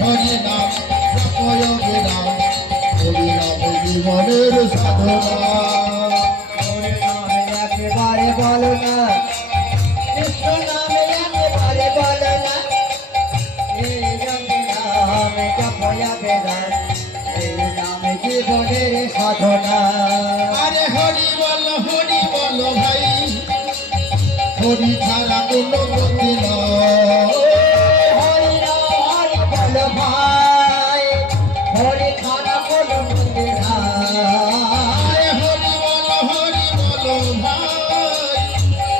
হরি নাম প্রয়োগে নাম হরি নাম জীবনের সাধনা। একেবারে বলো না কৃষ্ণ নামে একেবারে বলো না। এই নামে জপয়া বেদান এই নামে জীবনের সাধনা। আরে হরি বল হরি বল ভাই হরি ছাড়া কোনো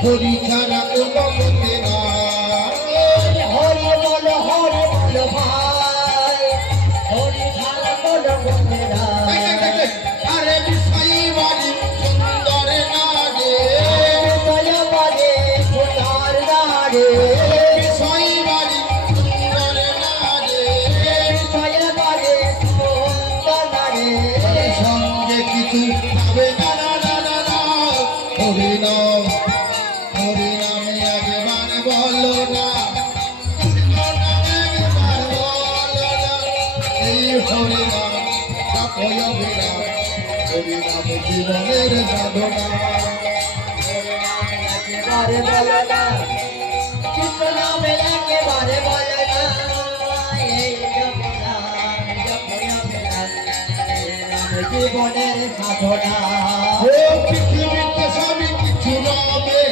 হরি ছাড়া কোনো গতি নয় হরি বলো হরি বলো ভাই। হরি ছাড়া কোনো মন্দির নাই আরে বিষয় বাড়ি সুন্দর সুতার নারে বিষয় বাড়ি সুন্দর সঙ্গে কিছু হবে না না না না না। এই হরি নাম জপয় বিরাম হরি নাম জীবনের সাধনা একেবারে বলো না কৃষ্ণ নামে একেবারে বলো না এই যমুনা যমুনা বেলাল এই জীবনের সাধনা ও পৃথিবীতে সবই কিছু রবে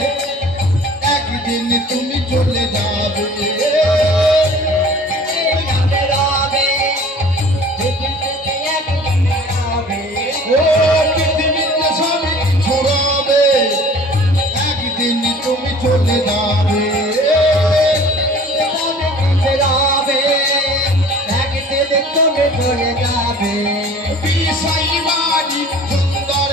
একদিন তুমি চলে যাবে। বিষয় বাড়ি সুন্দর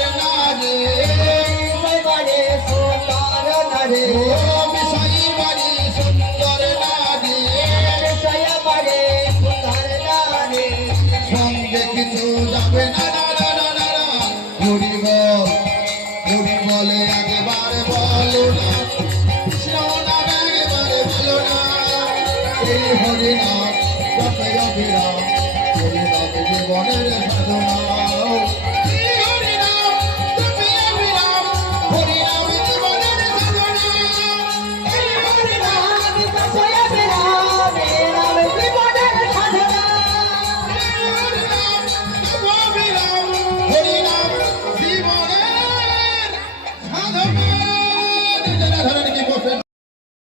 নারে ও বিষয় বাড়ি সুন্দর নারে সঙ্গে কিছু যাবে না না না না এই হরি